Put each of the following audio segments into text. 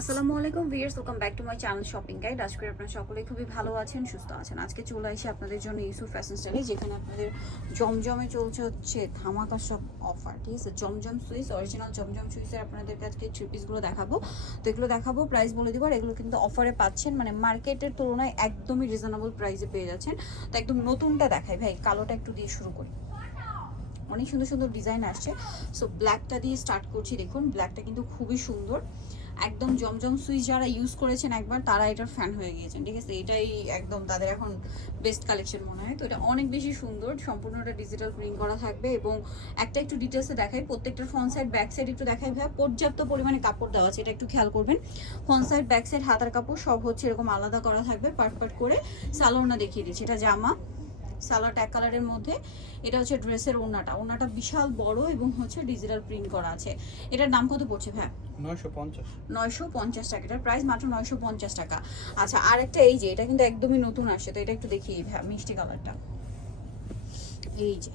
আসসালামু আলাইকুম viewers, welcome back to my channel shopping guide. আজকে আপনারা সকলেই খুবই ভালো আছেন, সুস্থ আছেন। আজকে চলে আসি আপনাদের জন্য ইউসুফ ফ্যাশন স্টাইলে, যেখানে আপনাদের জমজমে চলছে হচ্ছে ধামাকা সব অফার। ঠিক আছে, জমজম সুইস, অরিজিনাল জমজম সুইসের আপনাদেরকে আজকে থ্রি পিসগুলো দেখাবো। তো এগুলো দেখাবো, প্রাইস বলে দিব। আর এগুলো কিন্তু অফারে পাচ্ছেন, মানে মার্কেটের তুলনায় একদমই রিজনেবল প্রাইসে পেয়ে যাচ্ছেন। তো একদম নতুনটা দেখাই ভাই, কালোটা একটু দিয়ে শুরু করি। অনেক সুন্দর সুন্দর ডিজাইন আসছে। সো ব্ল্যাকটা দিয়ে স্টার্ট করছি। দেখুন ব্ল্যাকটা কিন্তু খুবই সুন্দর, একদম জমজম সুইচ যারা ইউজ করেছেন একবার তারা এটার ফ্যান হয়ে গিয়েছেন। ঠিক আছে, এটাই একদম তাদের এখন বেস্ট কালেকশন মনে হয়। তো এটা অনেক বেশি সুন্দর, সম্পূর্ণটা ডিজিটাল প্রিন্ট করা থাকবে। এবং একটা একটু ডিটেলসে দেখাই, প্রত্যেকটার ফ্রন্ট সাইড ব্যাক সাইড একটু দেখাই ভাই। পর্যাপ্ত পরিমাণে কাপড় দেওয়া আছে, এটা একটু খেয়াল করবেন। ফ্রন্ট সাইড ব্যাক সাইড হাতার কাপড় সব হচ্ছে এরকম আলাদা করা থাকবে, পার্ট পার্ট করে। সালোয়ারটা দেখিয়ে দিচ্ছি, এটা জামা, সালোয়ারটা এক কালারের মধ্যে। এটা হচ্ছে ড্রেসের ওড়নাটা, ওড়নাটা বিশাল বড় এবং হচ্ছে ডিজিটাল প্রিন্ট করা আছে। এটার দাম কত পড়ছে ভাই? 950 টাকা। এটার প্রাইস মাত্র 950 টাকা। আচ্ছা, আর একটা এই যে এটা কিন্তু একদমই নতুন আসছে, তো এটা একটু দেখি ভাই, মিষ্টি কালারটা। এই যে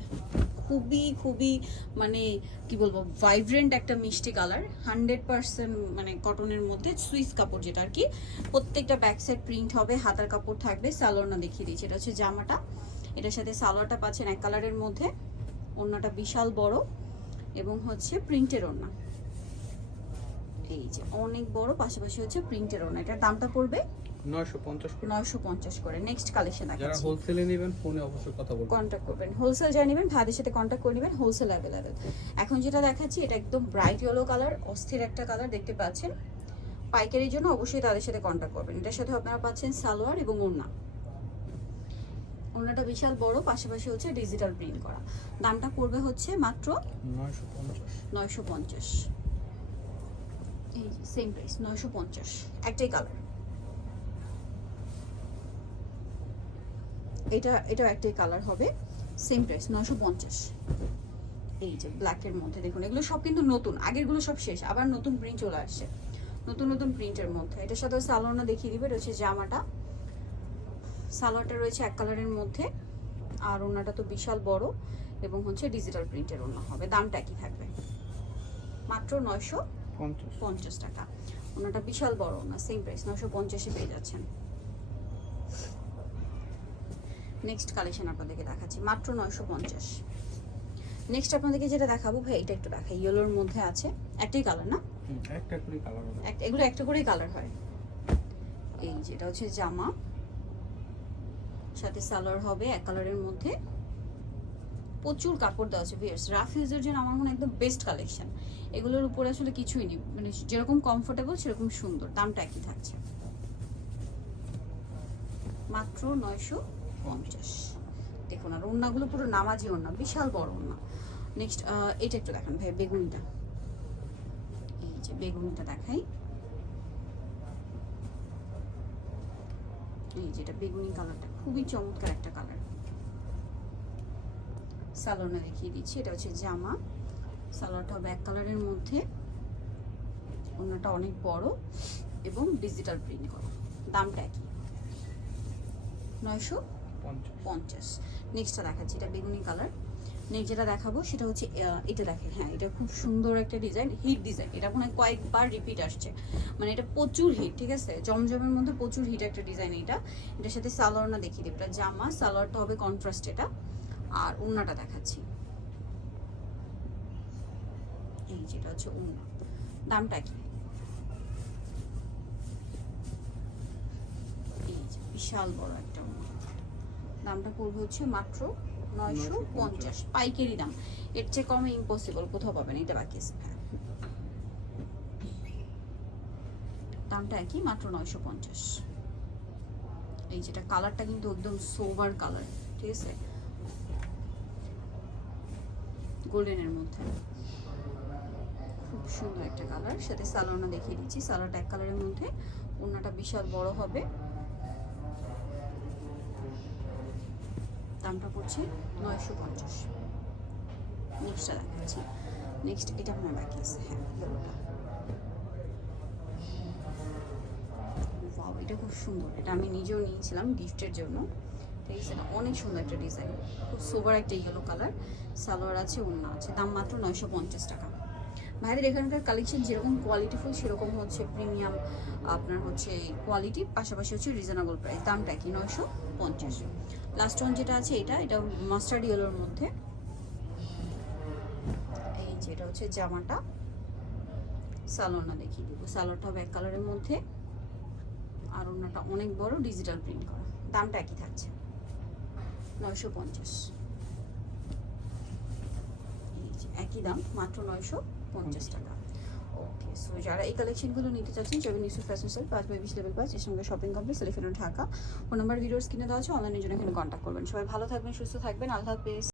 খুবই খুবই মানে কি বলবো, ভাইব্রেন্ট একটা মিষ্টি কালার, 100% মানে কটনের মধ্যে সুইস কাপড়, যেটা আর কি। প্রত্যেকটা ব্যাক সাইড প্রিন্ট হবে, হাতার কাপড় থাকবে। সালোয়ারটা দেখিয়ে দিচ্ছি, এটা হচ্ছে জামাটা, এটার সাথে সালোয়ারটা পাচ্ছেন এক কালারের মধ্যে। ওড়নাটা বিশাল বড় এবং হচ্ছে প্রিন্টের ওড়না, এই যে অনেক বড়, পাশাপাশি হচ্ছে প্রিন্টের ওড়না। এটার দামটা পড়বে 950 করে। নেক্সট কালেকশন দেখাচ্ছি। যারা হোলসেলে নেবেন ফোনে অবশ্যই কথা বলবেন, কন্টাক্ট করবেন। হোলসেল যারা নেবেন ভাইদের সাথে কন্টাক্ট করে নেবেন, হোলসেল অ্যাভেলেবেল। এখন যেটা দেখাচ্ছি এটা একদম ব্রাইট ইয়েলো কালার, অস্থির একটা কালার দেখতে পাচ্ছেন। পাইকারির জন্য অবশ্যই তাদের সাথে কন্টাক্ট করবেন। এটার সাথে আপনারা পাচ্ছেন সালোয়ার এবং ওড়না। ওড়নাটা বিশাল বড়, পাশাপাশি হচ্ছে ডিজিটাল প্রিন্ট করা। দামটা পড়বে হচ্ছে মাত্র 950। এই যে সেম প্রাইস 950, একটাই কালার। এটাও একটাই কালার হবে, সেম প্রাইস 950। এই যে ব্ল্যাকের মধ্যে দেখুন, এগুলো সব কিন্তু নতুন, আগেরগুলো সব শেষ, আবার নতুন প্রিন্ট চলে আসছে, নতুন নতুন প্রিন্টের মধ্যে। এটার সাথে সালোয়ারটা দেখিয়ে দিবে, এটা হচ্ছে জামাটা, সালোয়ারটা রয়েছে এক কালারের মধ্যে। আর ওড়নাটা তো বিশাল বড় এবং হচ্ছে ডিজিটাল প্রিন্টের ওড়না হবে। দামটা কি থাকবে? মাত্র 950 টাকা। ওড়নাটা বিশাল বড় ওড়না, সেম প্রাইস 950-এ পেয়ে যাচ্ছেন। নেক্সট কালেকশন আপনাদেরকে দেখাচ্ছি, মাত্র 950। নেক্সট আপনাদেরকে যেটা দেখাবো ভাই, এটা একটু দেখাই, ইয়েলোর মধ্যে আছে, একটাই কালার না? একটা করে কালার হবে, এগুলো একটা করেই কালার হয়। এই যেটা হচ্ছে জামা, সাথে সালোয়ার হবে এক কালারের মধ্যে। প্রচুর কাপড় দেওয়া আছে ভিউয়ার্স, রাফ ইউজের জন্য আমার মনে হয় একদম বেস্ট কালেকশন। এগুলোর উপরে আসলে কিছুই নেই, মানে যেরকম কমফোর্টেবল সেরকম সুন্দর। দামটা একই থাকছে, মাত্র 950। দেখুন, আর ওড়নাগুলো পুরো নামাজি ওড়না, বিশাল বড় ওড়না। নেক্সট এটা একটু দেখান ভাই, বেগুনিটা। এই যে বেগুনিটা দেখাই, এই যেটা বেগুনি কালারটা খুবই চমৎকার একটা কালার। সালোয়ারটা দেখিয়ে দিচ্ছি, এটা হচ্ছে জামা, সালোয়ারটা হবে এক কালারের মধ্যে। ওড়নাটা অনেক বড় এবং ডিজিটাল প্রিন্ট করা। দামটা একই, 950। নেক্সটটা দেখাচ্ছি, এটা বেগুনি কালার। নেক্সট যেটা দেখাবো সেটা হচ্ছে এটা দেখেন, হ্যাঁ এটা খুব সুন্দর একটা ডিজাইন, হিট ডিজাইন। এটা মনে হয় কয়েকবার রিপিট আসছে, মানে এটা প্রচুর হিট। ঠিক আছে, জমজমের মধ্যে প্রচুর হিট একটা ডিজাইন এটা। এটার সাথে সালোয়ারটা দেখিয়ে দিই, এটা জামা, সালোয়ারটা হবে কন্ট্রাস্ট এটা। আর ওড়নাটা দেখাচ্ছি, এই যেটা হচ্ছে ওড়না। দামটা কি? এই যে বিশাল বড় একটা ওড়না। দামটা পড়বে হচ্ছে মাত্র 950, পাইকারি দাম। এর চেয়ে কমে ইম্পসিবল কোথাও পাবেন, এটা বাকি আছে। দামটা একই, মাত্র 950। এই যেটা কালারটা কিন্তু একদম সোবার কালার, ঠিক আছে, গোল্ডেনের মধ্যে খুব সুন্দর একটা কালার। সাথে সালোয়ারটা দেখিয়ে দিচ্ছি, সালোয়ারটা এক কালারের মধ্যে, ওড়নাটা বিশাল বড় হবে। দামটা পড়ছে 950। নেক্সটটা দেখাচ্ছি, নেক্সট এটা আপনার বাকি আছে, হ্যাঁ ইয়েলোটা। ওয়াও, এটা খুব সুন্দর, এটা আমি নিজেও নিয়েছিলাম গিফটের জন্য। ঠিক আছে, এটা অনেক সুন্দর একটা ডিজাইন, খুব সোবার একটা ইয়েলো কালার। সালোয়ার আছে, ওড়না আছে। দাম মাত্র 950 টাকা। ভাইদের এখানকার কালেকশন যেরকম কোয়ালিটিফুল সেরকম হচ্ছে প্রিমিয়াম আপনার হচ্ছে কোয়ালিটি, পাশাপাশি হচ্ছে রিজনেবল প্রাইস। দামটা কি 950। লাস্ট ওয়ান যেটা আছে এটা মাস্টার্ড ইয়েলোর মধ্যে। এই যেটা হচ্ছে জামাটা, সালোয়ারটা দেখিয়ে দিব। সালোয়ারটা ব্যাক কালারের মধ্যে, আর ওনাটা অনেক বড় ডিজিটাল প্রিন্ট করা। দামটা একই থাকছে 950। একই দাম, মাত্র 950 টাকা। ওকে, সো যারা এই কালেকশনগুলো নিতে চাচ্ছেন যাবেন ইউসুফ ফ্যাশন সেল 5/20 লেভেল 5 এর সঙ্গে shopping complex elephant road, Dhaka. Phone number videos কিনে দেওয়া আছে, অনলাইনের জন্য এখানে কন্ট্যাক্ট করবেন। সবাই ভালো থাকবেন, সুস্থ থাকবেন, আল্লাহ হাফেজ।